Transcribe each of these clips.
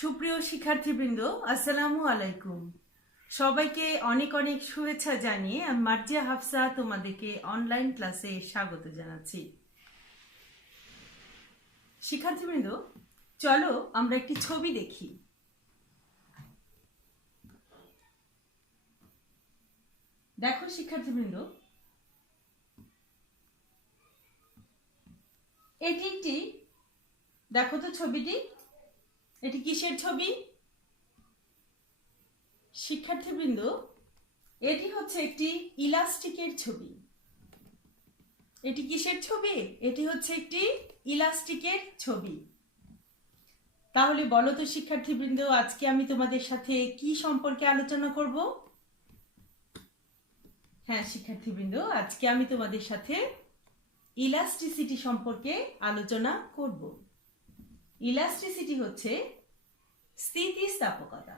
সুপ্রিয় শিক্ষার্থীবৃন্দ, আসসালামু আলাইকুম। সবাইকে অনেক অনেক শুভেচ্ছা জানিয়ে আমি মার্জিয়া হাফসা তোমাদেরকে অনলাইন ক্লাসে স্বাগত জানাচ্ছি। শিক্ষার্থীবৃন্দ, চলো আমরা একটি ছবি দেখি। দেখো শিক্ষার্থীবৃন্দ, এটি একটি, দেখো তো ছবিটি, এটি কিসের ছবি? শিক্ষার্থীবৃন্দ, এটি হচ্ছে একটি ইলাস্টিকের ছবি। এটি কিসের ছবি? এটি হচ্ছে একটি ইলাস্টিকের ছবি। তাহলে বলো তো শিক্ষার্থীবৃন্দ, আজকে আমি তোমাদের সাথে কি সম্পর্কে আলোচনা করব? হ্যাঁ শিক্ষার্থীবৃন্দ, আজকে আমি তোমাদের সাথে ইলাস্টিসিটি সম্পর্কে আলোচনা করব। ইলাস্টিসিটি হচ্ছে স্থিতিস্থাপকতা।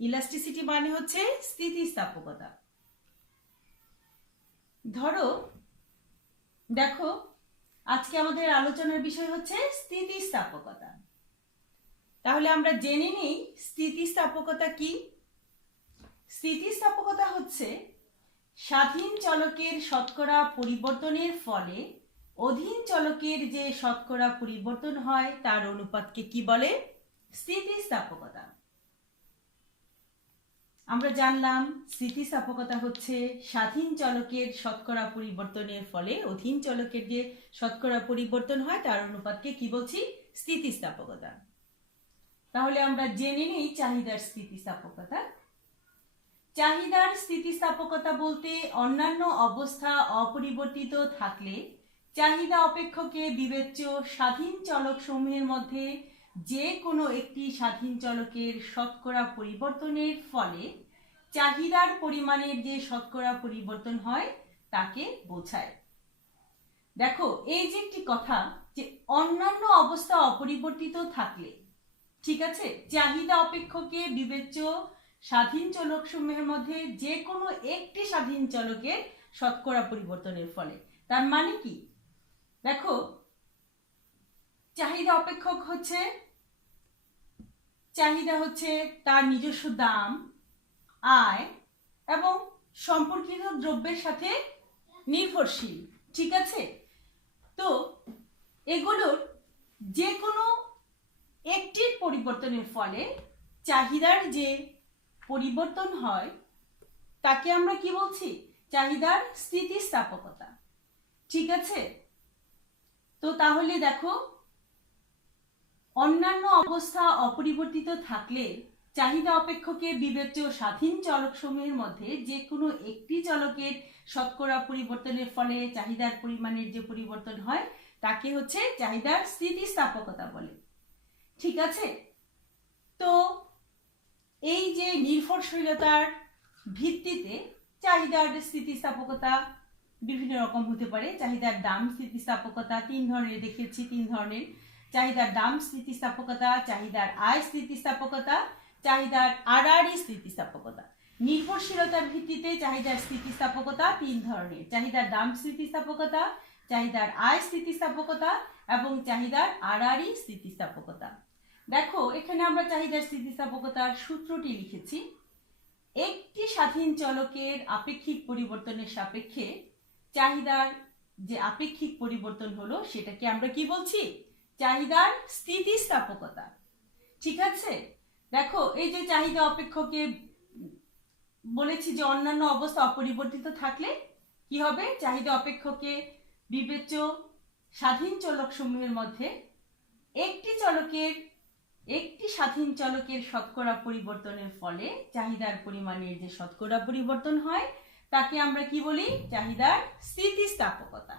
ইলাস্টিসিটি মানে হচ্ছে স্থিতিস্থাপকতা। ধরো, দেখো, আজকে আমাদের আলোচনার বিষয় হচ্ছে স্থিতিস্থাপকতা। তাহলে আমরা জেনে নিই স্থিতিস্থাপকতা কি। স্থিতিস্থাপকতা হচ্ছে স্বাধীন চলকের শতকরা পরিবর্তনের ফলে অধীন চলকের যে শতকরা পরিবর্তন হয় তার অনুপাতকে কি বলে? স্থিতিস্থাপকতা। আমরা জানলাম স্থিতিস্থাপকতা হচ্ছে স্বাধীন চলকের শতকরা পরিবর্তনের ফলে অধীন চলকের যে শতকরা পরিবর্তন হয় তার অনুপাতকে কি বলছি? স্থিতিস্থাপকতা। তাহলে আমরা জেনে নিই চাহিদার স্থিতিস্থাপকতা। চাহিদার স্থিতিস্থাপকতা বলতে অন্যান্য অবস্থা অপরিবর্তিত থাকলে চাহিদা অপেক্ষকে বিবেচ্য স্বাধীন চলক সমূহের মধ্যে যে কোনো একটি স্বাধীন চলকের শতকরা পরিবর্তনের ফলে চাহিদার পরিমাণের যে শতকরা পরিবর্তন হয় তাকে বোঝায়। দেখো, এই যে একটি কথা যে অন্যান্য অবস্থা অপরিবর্তিত থাকলে, ঠিক আছে, চাহিদা অপেক্ষকে বিবেচ্য স্বাধীন চলক সমূহের মধ্যে যে কোনো একটি স্বাধীন চলকের শতকরা পরিবর্তনের ফলে, তার মানে কি? দেখো, চাহিদা অপেক্ষক হচ্ছে, চাহিদা হচ্ছে তার নিজস্ব দাম, আয় এবং সম্পর্কিত দ্রব্যের সাথে নির্ভরশীল, ঠিক আছে। তো এগুলোর যে কোনো একটির পরিবর্তনের ফলে চাহিদার যে পরিবর্তন হয় তাকে আমরা কি বলছি? চাহিদার স্থিতিস্থাপকতা, ঠিক আছে। তো তাহলে দেখো, অন্যান্য অবস্থা অপরিবর্তিত থাকলে চাহিদা অপেক্ষকে বিবেচ্য স্বাধীন চলক সমূহের মধ্যে যে কোনো একটি চলকের শতকরা পরিবর্তনের ফলে চাহিদার পরিমাণের যে পরিবর্তন হয় তাকে হচ্ছে চাহিদার স্থিতিস্থাপকতা বলে, ঠিক আছে। তো এই যে নির্ভরশীলতার ভিত্তিতে চাহিদার স্থিতিস্থাপকতা বিভিন্ন রকম হতে পারে। চাহিদার দাম স্থিতিস্থাপকতা তিন ধরনের দেখেছি, তিন ধরনের: চাহিদার দাম স্থিতিস্থাপকতা, চাহিদার আয় স্থিতিস্থাপকতা, চাহিদার আড়াআড়ি স্থিতিস্থাপকতা। নির্ভরশীলতার ভিত্তিতে চাহিদার স্থিতিস্থাপকতা তিন ধরনের: চাহিদার দাম স্থিতিস্থাপকতা, চাহিদার আয় স্থিতিস্থাপকতা এবং চাহিদার আড়াআড়ি স্থিতিস্থাপকতা। দেখো, এখানে আমরা চাহিদার স্থিতিস্থাপকতার সূত্রটি লিখেছি। একটি স্বাধীন চলকের আপেক্ষিক পরিবর্তনের সাপেক্ষে চাহিদার যে আপেক্ষিক পরিবর্তন হলো সেটাকে আমরা কি বলছি? চাহিদার স্থিতিস্থাপকতা, ঠিক আছে। দেখো, এই যে চাহিদা অপেক্ষকে বলেছি যে অন্যান্য অবস্থা অপরিবর্তিত থাকলে কি হবে? চাহিদা অপেক্ষকে বিবেচ্য স্বাধীন চলক সমূহের মধ্যে একটি স্বাধীন চলকের শতকরা পরিবর্তনের ফলে চাহিদার পরিমাণের যে শতকরা পরিবর্তন হয় তাকে আমরা কি বলি? চাহিদার স্থিতিস্থাপকতা,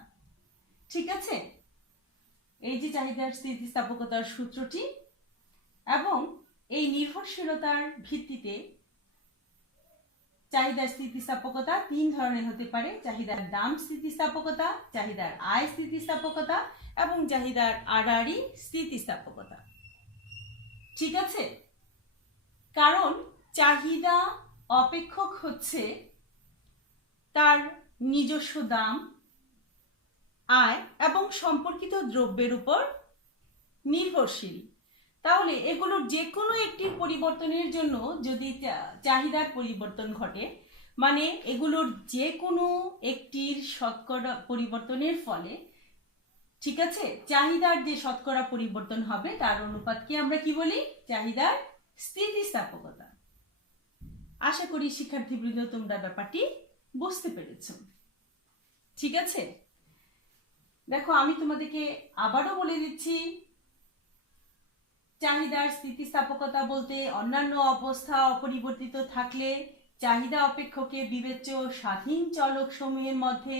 ঠিক আছে। এই যে চাহিদার স্থিতিস্থাপকতার সূত্রটি, এবং এই নির্ভরশীলতার ভিত্তিতে চাহিদার স্থিতিস্থাপকতা তিন ধরনের হতে পারে: চাহিদার দাম স্থিতিস্থাপকতা, চাহিদার আয় স্থিতিস্থাপকতা এবং চাহিদার আড়াআড়ি স্থিতিস্থাপকতা, ঠিক আছে। কারণ চাহিদা অপেক্ষক হচ্ছে তার নিজস্ব দাম, আয় এবং সম্পর্কিত দ্রব্যের উপর নির্ভরশীল। তাহলে এগুলোর যে কোনো একটি পরিবর্তনের জন্য যদি চাহিদার পরিবর্তন ঘটে, মানে এগুলোর যে কোনো একটির শতকরা পরিবর্তনের ফলে, ঠিক আছে, চাহিদার যে শতকরা পরিবর্তন হবে তার অনুপাতকে আমরা কি বলি? চাহিদার স্থিতিস্থাপকতা। আশা করি শিক্ষার্থীবৃন্দ তোমরা ব্যাপারটি বুঝতে পেরেছ। ঠিক আছে, দেখো আমি তোমাদেরকে আবারও বলে দিচ্ছি, চাহিদার স্থিতিস্থাপকতা বলতে অন্যান্য অবস্থা অপরিবর্তিত থাকলে চাহিদা অপেক্ষকে বিবেচ্য স্বাধীন চলক সমূহের মধ্যে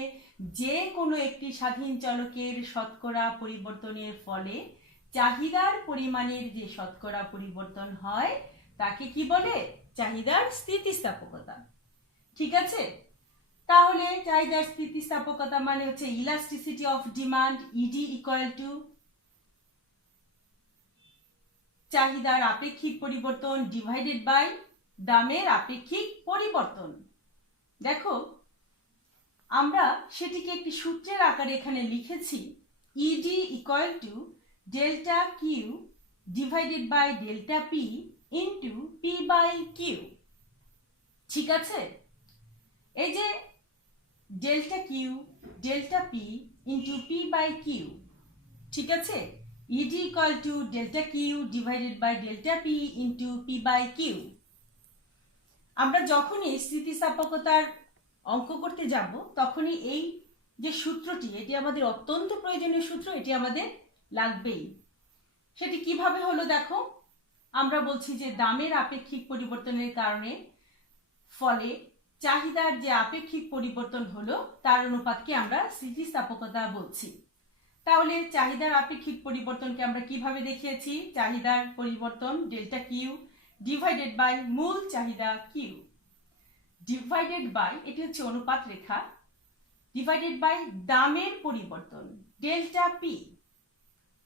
যে কোনো একটি স্বাধীন চলকের শতকরা পরিবর্তনের ফলে চাহিদার পরিমাণের যে শতকরা পরিবর্তন হয় তাকে কি বলে? চাহিদার স্থিতিস্থাপকতা। ঠিক আছে, তাহলে চাহিদার স্থিতিস্থাপকতা মানে হচ্ছে elasticity of demand, ED equal to চাহিদার আপেক্ষিক পরিবর্তন ডিভাইডেড বাই দামের আপেক্ষিক পরিবর্তন। দেখো আমরা সেটিকে একটি সূত্রের আকারে এখানে লিখেছি, ED equal to delta Q divided by delta P into P by Q. ঠিক আছে, এই যে delta Q delta P into P by Q, ঠিক আছে, ED equal to delta Q divided by delta P into P by Q. আমরা যখনই স্থিতিস্থাপকতার অঙ্ক করতে যাব তখনই এই যে সূত্রটি, এটি আমাদের অত্যন্ত প্রয়োজনীয় সূত্র, এটি আমাদের লাগবেই। সেটি কিভাবে হলো দেখো, আমরা বলছি যে দামের আপেক্ষিক পরিবর্তনের কারণে ফলে চাহিদার যে আপেক্ষিক পরিবর্তন হলো তার অনুপাতকে আমরা স্থিতিস্থাপকতা বলছি। তাহলে চাহিদার আপেক্ষিক পরিবর্তনকে আমরা কিভাবে দেখিয়েছি? চাহিদার পরিবর্তন ডেল্টা কিউ ডিভাইডেড বাই মূল চাহিদা কিউ ডিভাইডেড বাই, এটি হচ্ছে অনুপাত রেখা, ডিভাইডেড বাই দামের পরিবর্তন ডেল্টা পি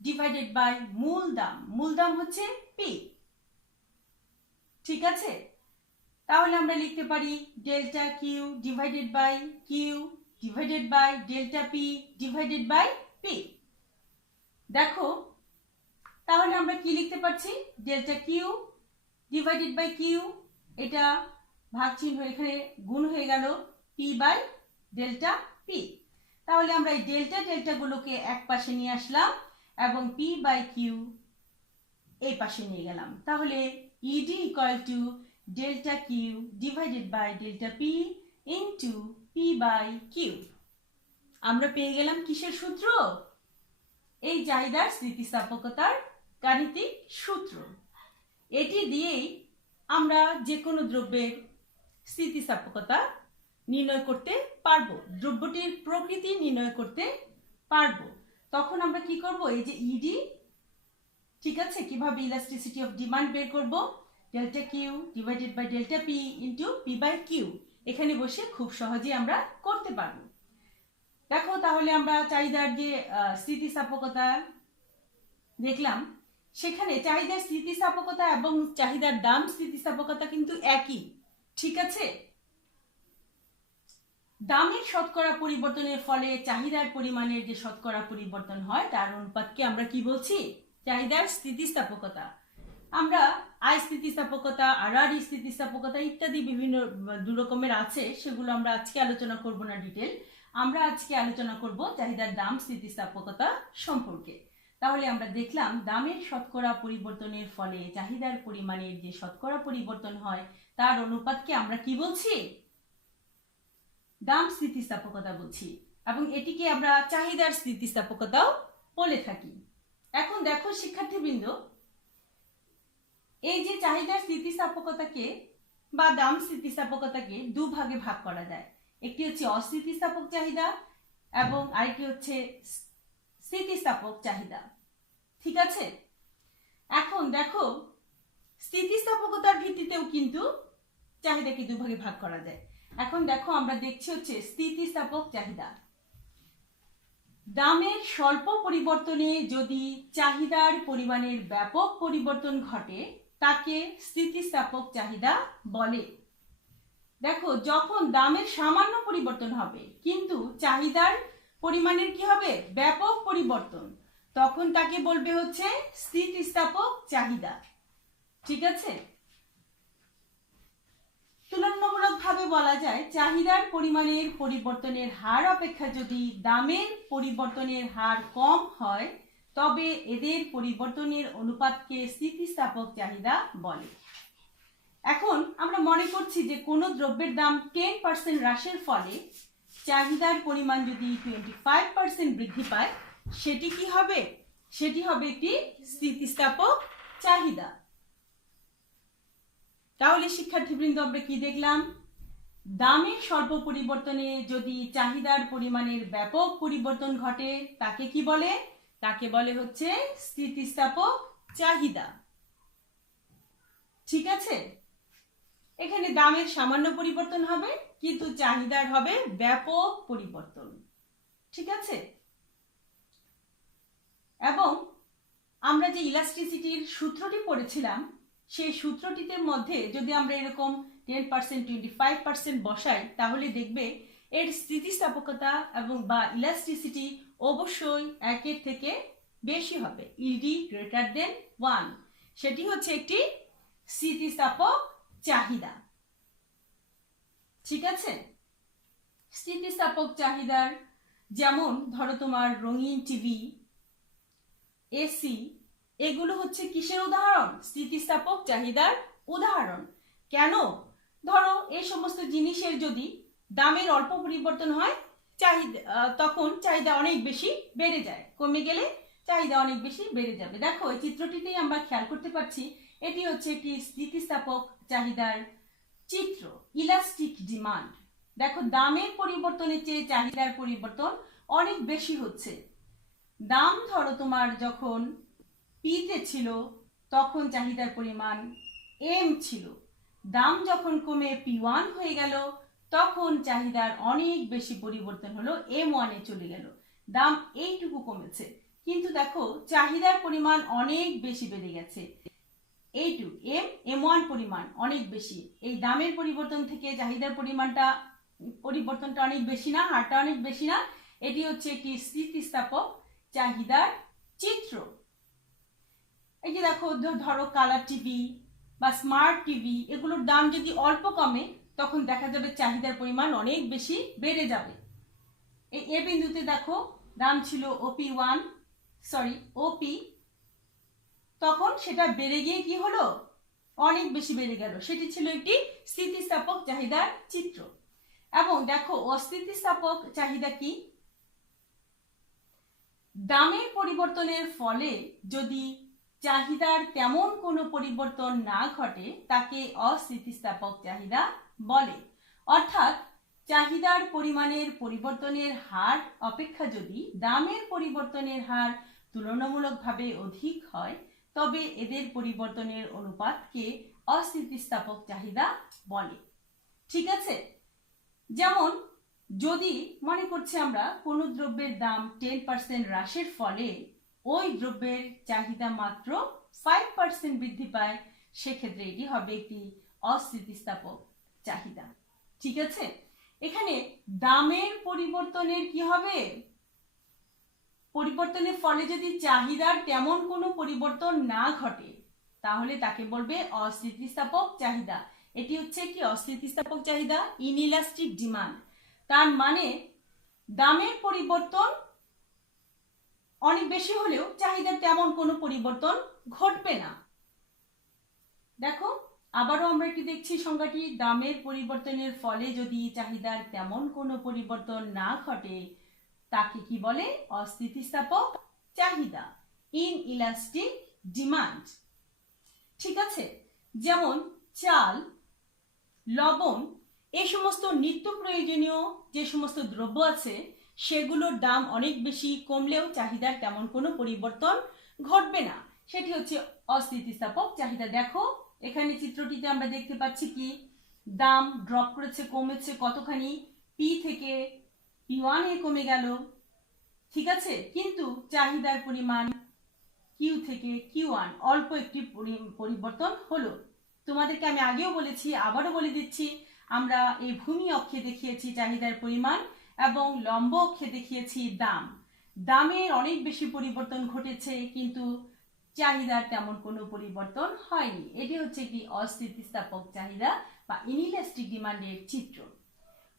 ডিভাইডেড বাই মূল দাম হচ্ছে পি। ঠিক আছে, তাহলে আমরা লিখতে পারি delta Q divided by Q divided by delta P divided by P. দেখো তাহলে আমরা কি লিখতে পারছি? Delta Q divided by Q, এটা ভাগ চিহ্ন এখানে গুণ হয়ে গেল পি বাই ডেল্টা পি। তাহলে আমরা এই ডেল্টা গুলোকে এক পাশে নিয়ে আসলাম এবং পি বাই কিউ এই পাশে নিয়ে গেলাম। তাহলে ED equal to delta Q divided by delta P into P by Q. আমরা পেয়ে গেলাম কিসের সূত্র? এই চাহিদার স্থিতিস্থাপকতার গাণিতিক সূত্র। এটি দিয়েই আমরা যে কোনো দ্রব্যের স্থিতিস্থাপকতা নির্ণয় করতে পারবো, দ্রব্যটির প্রকৃতি নির্ণয় করতে পারবো। তখন আমরা কি করব? এই যে ইডি, ঠিক আছে, কিভাবে ইলাস্টিসিটি অফ ডিমান্ড বের করব? Delta Q divided by delta P into P by Q, এখানে বসে খুব সহজে আমরা করতে পারবো। দেখো তাহলে আমরা চাহিদার যে স্থিতিস্থাপকতা দেখলাম, সেখানে চাহিদার স্থিতিস্থাপকতা এবং চাহিদার দাম স্থিতিস্থাপকতা কিন্তু একই। ঠিক আছে, দামের শতকরা পরিবর্তনের ফলে চাহিদার পরিমাণের যে শতকরা পরিবর্তন হয় তার অনুপাতকে আমরা কি বলছি? চাহিদার স্থিতিস্থাপকতা। আমরা আই স্থিতিস্থাপকতা, আর স্থিতিস্থাপকতা ইত্যাদি বিভিন্ন দু রকমের আছে, সেগুলো আমরা আজকে আলোচনা করব না ডিটেল। আমরা আজকে আলোচনা করব চাহিদার দাম স্থিতিস্থাপকতা সম্পর্কে। তাহলে আমরা দেখলাম দামের শতকরা পরিবর্তনের ফলে চাহিদার পরিমাণের যে শতকরা পরিবর্তন হয় তার অনুপাতকে আমরা কি বলছি? দাম স্থিতিস্থাপকতা বলছি, এবং এটিকে আমরা চাহিদার স্থিতিস্থাপকতাও বলে থাকি। এখন দেখো শিক্ষার্থীবৃন্দ, এই যে চাহিদার স্থিতিস্থাপকতাকে বা দাম স্থিতিস্থাপকতাকে দুভাগে ভাগ করা যায়। একটি হচ্ছে অস্থিতিস্থাপক চাহিদা এবং আরেকটি হচ্ছে স্থিতিস্থাপক চাহিদা। ঠিক আছে, এখন দেখো স্থিতিস্থাপকতার ভিত্তিতেও কিন্তু চাহিদাকে দুভাগে ভাগ করা যায়। এখন দেখো আমরা দেখছি হচ্ছে স্থিতিস্থাপক চাহিদা। দামের স্বল্প পরিবর্তনে যদি চাহিদার পরিমাণের ব্যাপক পরিবর্তন ঘটে তাকে স্থিতিস্থাপক চাহিদা বলে। দেখো যখন দামের সামান্য পরিবর্তন হবে কিন্তু চাহিদার পরিমাণের কি হবে? ব্যাপক পরিবর্তন, তখন তাকে বলবে হচ্ছে স্থিতিস্থাপক চাহিদা। ঠিক আছে, তুলনামূলকভাবে বলা যায় চাহিদার পরিমাণের পরিবর্তনের হার অপেক্ষা যদি দামের পরিবর্তনের হার কম হয় তবে এদের পরিবর্তনের অনুপাতকে স্থিতিস্থাপক চাহিদা বলে। এখন আমরা মনে করছি যে কোনো দ্রব্যের দাম 10% হ্রাসের ফলে চাহিদার পরিমাণ যদি 25% বৃদ্ধি পায় সেটি কি হবে? সেটি হবে একটি স্থিতিস্থাপক চাহিদা। তাহলে শিক্ষার্থীবৃন্দ আমরা কি দেখলাম? দামের স্বল্প পরিবর্তনে যদি চাহিদার পরিমাণের ব্যাপক পরিবর্তন ঘটে তাকে কি বলে? তাকে বলে হচ্ছে স্থিতিস্থাপক চাহিদা। ঠিক আছে, এখানে দামের সামান্য পরিবর্তন হবে কিন্তু চাহিদার হবে ব্যাপক পরিবর্তন। ঠিক আছে, এবং আমরা যে ইলাস্টিসিটির সূত্রটি পড়েছিলাম সেই সূত্রটিতে মধ্যে যদি আমরা এরকম 10% 25% বসাই তাহলে দেখবে এর স্থিতিস্থাপকতা এবং বা ইলাস্টিসিটি অবশ্যই 1 থেকে বেশি হবে, ইডি গ্রেটার দেন 1। সেটি হচ্ছে একটি স্থিতিস্থাপক চাহিদা। ঠিক আছে, স্থিতিস্থাপক চাহিদার যেমন ধরো তোমার রঙিন টিভি, এসি, এগুলো হচ্ছে কিসের উদাহরণ? স্থিতিস্থাপক চাহিদার উদাহরণ। কেন? ধরো এই সমস্ত জিনিসের যদি দামের অল্প পরিবর্তন হয় চাহিদা তখন চাহিদা অনেক বেশি বেড়ে যায়, কমে গেলে চাহিদা অনেক বেশি বেড়ে যাবে। দেখো এই চিত্রটিতেই আমরা খেয়াল করতে পারছি এটি হচ্ছে একটি স্থিতিস্থাপক চাহিদার চিত্র, ইলাস্টিক ডিমান্ড। দেখো দামের পরিবর্তনের চেয়ে চাহিদার পরিবর্তন অনেক বেশি হচ্ছে। দাম ধরো তোমার যখন পিতে ছিল তখন চাহিদার পরিমাণ এম ছিল, দাম যখন কমে P1 হয়ে গেল তখন চাহিদার অনেক বেশি পরিবর্তন হলো, M1 এ চলে গেল, দাম এইটুকু কমেছে কিন্তু দেখো চাহিদার পরিমাণ অনেক বেশি বেড়ে গেছে। এইটু M1 পরিমাণ অনেক বেশি, এই দামের পরিবর্তন থেকে চাহিদার পরিবর্তনটা অনেক বেশি না, হারটা অনেক বেশি না। এটি হচ্ছে একটি স্থিতিস্থাপক চাহিদার চিত্র। এই যে দেখো ধরো কালার টিভি বা স্মার্ট টিভি, এগুলোর দাম যদি অল্প কমে তখন দেখা যাবে চাহিদার পরিমাণ অনেক বেশি বেড়ে যাবে। এই এ বিন্দুতে দেখো দাম ছিল ওপি, তখন সেটা বেড়ে গিয়ে কি হলো? অনেক বেশি বেড়ে গেল, সেটি ছিল একটি স্থিতিস্থাপক চাহিদার চিত্র। এবং দেখো অস্থিতিস্থাপক চাহিদা কি? দামের পরিবর্তনের ফলে যদি চাহিদার তেমন কোনো পরিবর্তন না ঘটে তাকে অস্থিতিস্থাপক চাহিদা বলে। অর্থাৎ চাহিদার পরিমাণের পরিবর্তনের হার অপেক্ষা যদি দামের পরিবর্তনের হার তুলনামূলকভাবে অধিক হয় তবে এদের পরিবর্তনের অনুপাতকে অস্থিতিস্থাপক চাহিদা বলে। ঠিক আছে, যেমন যদি মনে করছি আমরা কোনো দ্রব্যের দাম 10% হ্রাসের ফলে ওই দ্রব্যের চাহিদা মাত্র 5% বৃদ্ধি পায়, সেক্ষেত্রে এটি হবে একটি অস্থিতিস্থাপক চাহিদা। ঠিক আছে, এখানে দামের পরিবর্তনের কি হবে? পরিবর্তনের ফলে যদি চাহিদার তেমন কোনো পরিবর্তন না ঘটে তাহলে তাকে বলবে অস্থিতিস্থাপক চাহিদা। এটি হচ্ছে কি অস্থিতিস্থাপক চাহিদা, ইনইলাস্টিক ডিমান্ড। তার মানে দামের পরিবর্তন অনেক বেশি হলেও চাহিদার তেমন কোনো পরিবর্তন ঘটবে না। দেখো আবারও আমরা একটি দেখছি সংজ্ঞাটি, দামের পরিবর্তনের ফলে যদি চাহিদার তেমন কোনো পরিবর্তন না ঘটে তাকে কি বলে? অস্থিতিস্থাপক চাহিদা, ইনইলাস্টিক ডিমান্ড। ঠিক আছে, যেমন চাল, লবণ, এই সমস্ত নিত্য প্রয়োজনীয় যে সমস্ত দ্রব্য আছে সেগুলোর দাম অনেক বেশি কমলেও চাহিদার তেমন কোনো পরিবর্তন ঘটবে না, সেটি হচ্ছে অস্থিতিস্থাপক চাহিদা। দেখো এখানে চিত্রটিতে আমরা দেখতে পাচ্ছি কি দাম ড্রপ করেছে, কমেছে কতখানি, পি থেকে P1 এ কমে গেল। ঠিক আছে, কিন্তু চাহিদার পরিমাণ কিউ থেকে Q1 অল্প একটি পরিবর্তন হলো। তোমাদেরকে আমি আগেও বলেছি, আবারও বলে দিচ্ছি, আমরা এই ভূমি অক্ষে দেখিয়েছি চাহিদার পরিমাণ এবং লম্ব অক্ষে দেখিয়েছি দাম। দামের অনেক বেশি পরিবর্তন ঘটেছে, কিন্তু চাহিদার তেমন কোনো পরিবর্তন হয়নি। এটি হচ্ছে কি অস্থিতিস্থাপক চাহিদা বা ইনইলাস্টিক ডিমান্ডের চিত্র।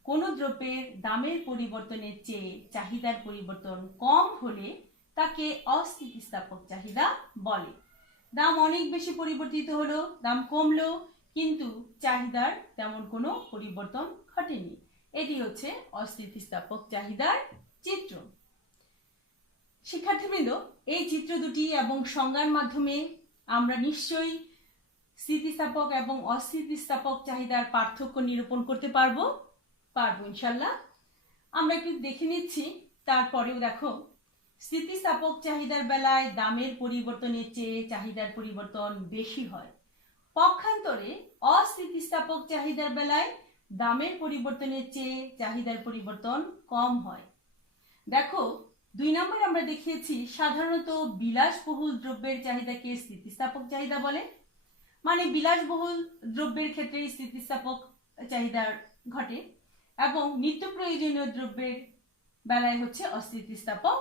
কোনো দ্রব্যের দামের পরিবর্তনের চেয়ে চাহিদার পরিবর্তন কম হলে তাকে অস্থিতিস্থাপক চাহিদা বলে। দাম অনেক বেশি পরিবর্তিত হলো, দাম কমলো, কিন্তু চাহিদার তেমন কোনো পরিবর্তন ঘটেনি। এটি হচ্ছে অস্থিতিস্থাপক চাহিদার চিত্র। শিক্ষার্থীবৃন্দ, এই চিত্র দুটি এবং সংজ্ঞার মাধ্যমে আমরা নিশ্চয়ই স্থিতিস্থাপক এবং অস্থিতিস্থাপক চাহিদার পার্থক্য নিরূপণ করতে পারবো ইনশাল্লাহ। আমরা একটু দেখে নিচ্ছি। তারপরেও দেখো, স্থিতিস্থাপক চাহিদার বেলায় দামের পরিবর্তনের চেয়ে চাহিদার পরিবর্তন বেশি হয়। পক্ষান্তরে অস্থিতিস্থাপক চাহিদার বেলায় দামের পরিবর্তনের চেয়ে চাহিদার পরিবর্তন কম হয়। দেখো, 2 নম্বর আমরা দেখিয়েছি সাধারণত বিলাসবহুল দ্রব্যের চাহিদাকে স্থিতিস্থাপক চাহিদা বলে। মানে বিলাসবহুল দ্রব্যের ক্ষেত্রে স্থিতিস্থাপক চাহিদা ঘটে এবং নিত্য প্রয়োজনীয় দ্রব্যের বেলায় হচ্ছে অস্থিতিস্থাপক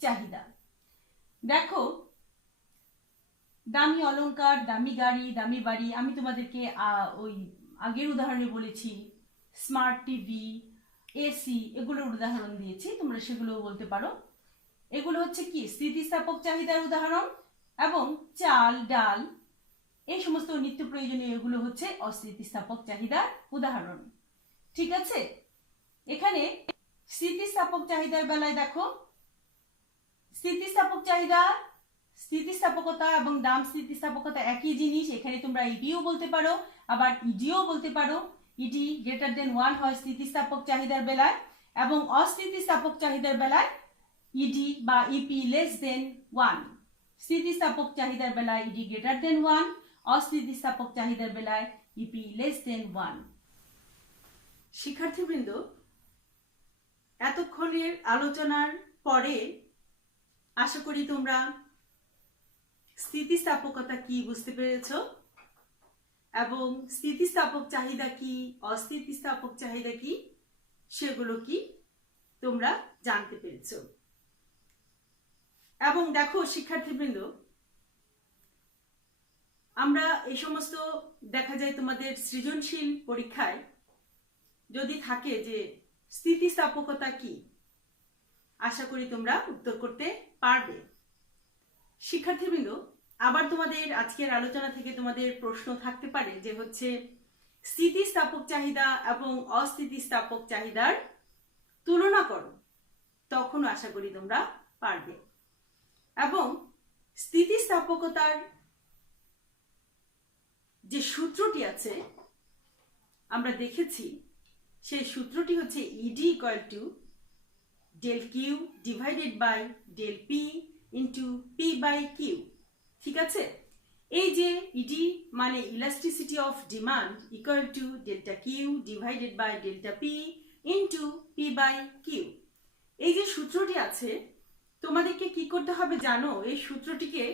চাহিদা। দেখো, দামি অলংকার, দামি গাড়ি, দামি বাড়ি, আমি তোমাদেরকে ওই আগের উদাহরণে বলেছি স্মার্ট টিভি, এসি, এগুলোর উদাহরণ দিয়েছি, তোমরা সেগুলো বলতে পারো। এগুলো হচ্ছে কি স্থিতিস্থাপক চাহিদার উদাহরণ, এবং চাল, ডাল, এই সমস্ত নিত্য প্রয়োজনীয় এগুলো হচ্ছে অস্থিতিস্থাপক চাহিদার উদাহরণ। ঠিক আছে? এখানে স্থিতিস্থাপক চাহিদার বেলায় দেখো, স্থিতিস্থাপকতা এবং দাম স্থিতিস্থাপকতা একই জিনিস। এখানে তোমরা ইডিও বলতে পারো, আবার ইডিও বলতে পারো। ইডি গ্রেটার দেন 1 হয় স্থিতিস্থাপক চাহিদার বেলায়, এবং অস্থিতিস্থাপক চাহিদার বেলায় ইডি বা ইপি লেস দেন 1। স্থিতিস্থাপক চাহিদার বেলায় ইডি গ্রেটার দেন 1, অস্থিতিস্থাপক চাহিদার বেলায় ইপি লেস দেন 1। শিক্ষার্থীবৃন্দ, এতক্ষণের আলোচনার পরে আশা করি তোমরা স্থিতিস্থাপকতা কি বুঝতে পেরেছো, এবং স্থিতিস্থাপক চাহিদা কি, অস্থিতিস্থাপক চাহিদা কি, সেগুলো কি তোমরা জানতে পেরেছো। এবং দেখো শিক্ষার্থীবৃন্দ, আমরা এই সমস্ত দেখা যায় তোমাদের সৃজনশীল পরীক্ষায় যদি থাকে যে স্থিতিস্থাপকতা কি, আশা করি তোমরা উত্তর করতে পারবে। শিক্ষার্থীবৃন্দ, আবার তোমাদের আজকের আলোচনা থেকে তোমাদের প্রশ্ন থাকতে পারে যে হচ্ছে স্থিতিস্থাপক চাহিদা এবং অস্থিতিস্থাপক চাহিদার তুলনা করো। তখন আশা করি তোমরা পারবে। এবং স্থিতিস্থাপকতার যে সূত্রটি আছে আমরা দেখেছি, সেই সূত্রটি হচ্ছে ED equal to del Q divided by del P into P by Q. ঠিক আছে? এই যে ইডি মানে elasticity of demand equal to delta Q divided by delta P into P by Q, এই যে সূত্রটি আছে তোমাদেরকে কি করতে হবে জানো? এই সূত্রটিকে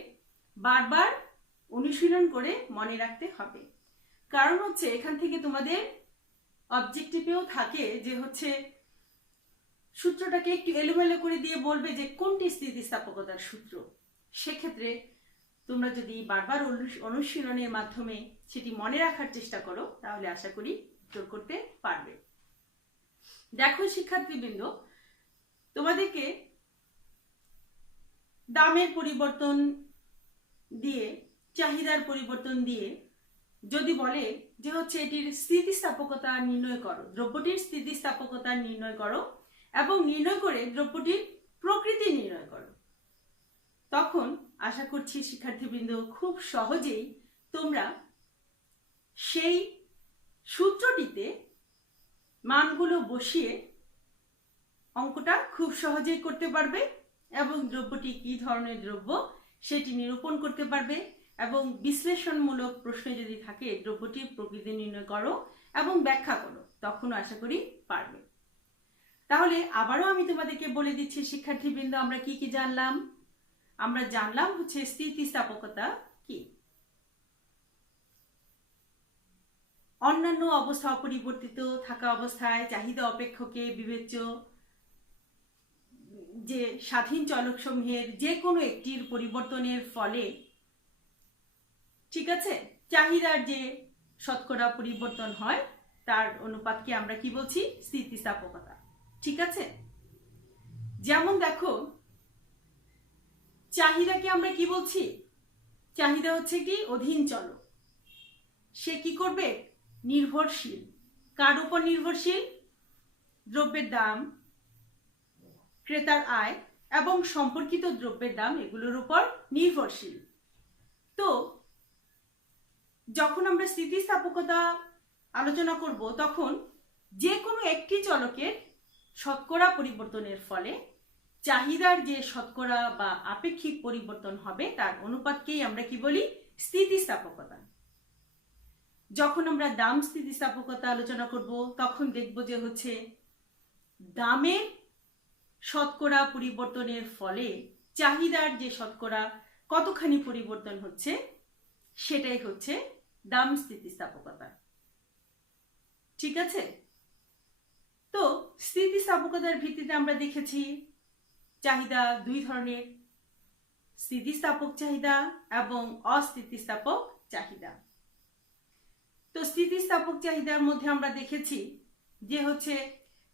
বারবার অনুশীলন করে মনে রাখতে হবে। কারণ হচ্ছে এখান থেকে তোমাদের অবজেক্টিভেও থাকে যে হচ্ছে সূত্রটাকে একটু এলোমেলো করে দিয়ে বলবে যে কোনটি স্থিতিস্থাপকতার সূত্র। সেক্ষেত্রে তোমরা যদি বারবার অনুশীলনের মাধ্যমে সেটি মনে রাখার চেষ্টা করো, তাহলে আশা করি উত্তর করতে পারবে। দেখো শিক্ষার্থীবৃন্দ, তোমাদেরকে দামের পরিবর্তন দিয়ে, চাহিদার পরিবর্তন দিয়ে যদি বলে যে হচ্ছে এটির স্থিতিস্থাপকতা নির্ণয় করো, দ্রব্যটির স্থিতিস্থাপকতা নির্ণয় করো এবং নির্ণয় করে দ্রব্যটির প্রকৃতি নির্ণয় করো, তখন আশা করছি শিক্ষার্থীবৃন্দ খুব সহজেই তোমরা সেই সূত্রটিতে মানগুলো বসিয়ে অঙ্কটা খুব সহজেই করতে পারবে এবং দ্রব্যটি কি ধরনের দ্রব্য সেটি নিরূপণ করতে পারবে। এবং বিশ্লেষণমূলক প্রশ্ন যদি থাকে দ্রব্যটির প্রকৃতি নির্ণয় করো এবং ব্যাখ্যা করো, তখন আশা করি পারবে। তাহলে আবারও আমি তোমাদেরকে বলে দিচ্ছি শিক্ষার্থীবৃন্দ, আমরা কি কি জানলাম? আমরা জানলাম হচ্ছে স্থিতিস্থাপকতা কি, অন্যান্য অবস্থা অপরিবর্তিত থাকা অবস্থায় চাহিদা অপেক্ষকে বিবেচ্য যে স্বাধীন চলকসমূহের যে কোনো একটির পরিবর্তনের ফলে, ঠিক আছে, চাহিদার যে শতকরা পরিবর্তন হয় তার অনুপাতকে আমরা কি বলছি? স্থিতিস্থাপকতা। ঠিক আছে, যেমন দেখো, চাহিদাকে আমরা কি বলছি? চাহিদা হচ্ছে কি অধীন চলক। সে কি করবে? নির্ভরশীল। কার উপর নির্ভরশীল? দ্রব্যের দাম, ক্রেতার আয় এবং সম্পর্কিত দ্রব্যের দাম, এগুলোর উপর নির্ভরশীল। তো যখন আমরা স্থিতিস্থাপকতা আলোচনা করব, তখন যে কোনো একটি চলকের শতকরা পরিবর্তনের ফলে চাহিদার যে শতকরা বা আপেক্ষিক পরিবর্তন হবে তার অনুপাতকেই আমরা কি বলি? স্থিতিস্থাপকতা। যখন আমরা দাম স্থিতিস্থাপকতা আলোচনা করব, তখন দেখব যে হচ্ছে দামের শতকরা পরিবর্তনের ফলে চাহিদার যে শতকরা কতখানি পরিবর্তন হচ্ছে, সেটাই হচ্ছে দাম স্থিতিস্থাপকতা। ঠিক আছে, তো স্থিতিস্থাপকতার ভিত্তিতে আমরা দেখেছি চাহিদা দুই ধরনের, স্থিতিস্থাপক চাহিদা এবং অস্থিতিস্থাপক চাহিদা। তো স্থিতিস্থাপক চাহিদার মধ্যে আমরা দেখেছি যে হচ্ছে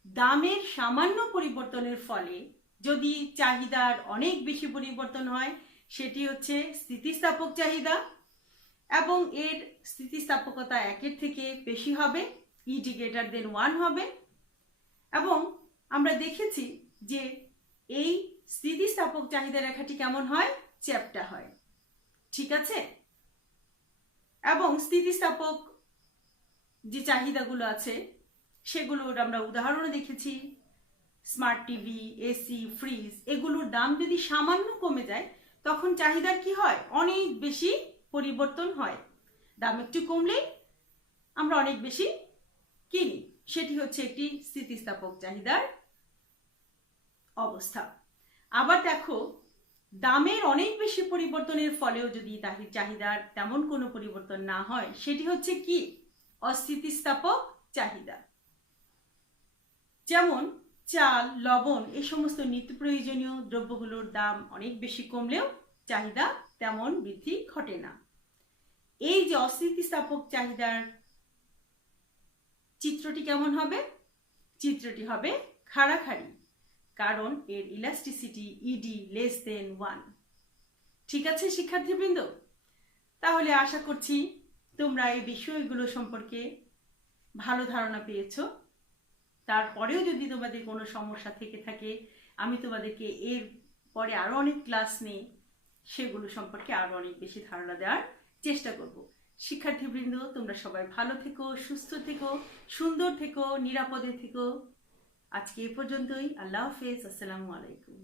দামের সামান্য পরিবর্তনের ফলে যদি চাহিদার অনেক বেশি পরিবর্তন হয়, সেটি হচ্ছে স্থিতিস্থাপক চাহিদা এবং এর স্থিতিস্থাপকতা 1-এর থেকে বেশি হবে, ইটি গ্রেটার দেন 1 হবে। এবং আমরা দেখেছি যে এই স্থিতিস্থাপক চাহিদা রেখাটি কেমন হয়? চ্যাপ্টা হয়। ঠিক আছে, এবং স্থিতিস্থাপক যে চাহিদাগুলো আছে সেগুলোর আমরা উদাহরণ দেখেছি। স্মার্ট টিভি, এসি, ফ্রিজ, এগুলোর দাম যদি সামান্য কমে যায় তখন চাহিদার কি হয়? অনেক বেশি পরিবর্তন হয়। দাম একটু কমলে আমরা অনেক বেশি কিনি, সেটি হচ্ছে একটি স্থিতিস্থাপক চাহিদার অবস্থা। আবার দেখো, দামের অনেক বেশি পরিবর্তনের ফলেও যদি চাহিদার তেমন কোনো পরিবর্তন না হয়, সেটি হচ্ছে কি? অস্থিতিস্থাপক চাহিদা। যেমন চাল, লবণ, এই সমস্ত নিত্য প্রয়োজনীয় দ্রব্যগুলোর দাম অনেক বেশি কমলেও চাহিদা তেমন বৃদ্ধি ঘটে না। এই যে অস্থিতিস্থাপক চাহিদার চিত্রটি কেমন হবে? চিত্রটি হবে খাড়াখাড়ি, কারণ এর ইলাস্টিসিটি ইডি লেস দেন 1। ঠিক আছে শিক্ষার্থীবৃন্দ, তাহলে আশা করছি তোমরা এই বিষয়গুলো সম্পর্কে ভালো ধারণা পেয়েছ। তারপরেও যদি তোমাদের কোনো সমস্যা থেকে থাকে, আমি তোমাদেরকে এর পরে আরো অনেক ক্লাস নিয়ে সেগুলো সম্পর্কে আরো অনেক বেশি ধারণা দেওয়ার চেষ্টা করব। শিক্ষার্থীবৃন্দ, তোমরা সবাই ভালো থেকো, সুস্থ থেকো, সুন্দর থেকো, নিরাপদে থেকো। আজকে এ পর্যন্তই। আল্লাহ হাফেজ। আসসালামু আলাইকুম।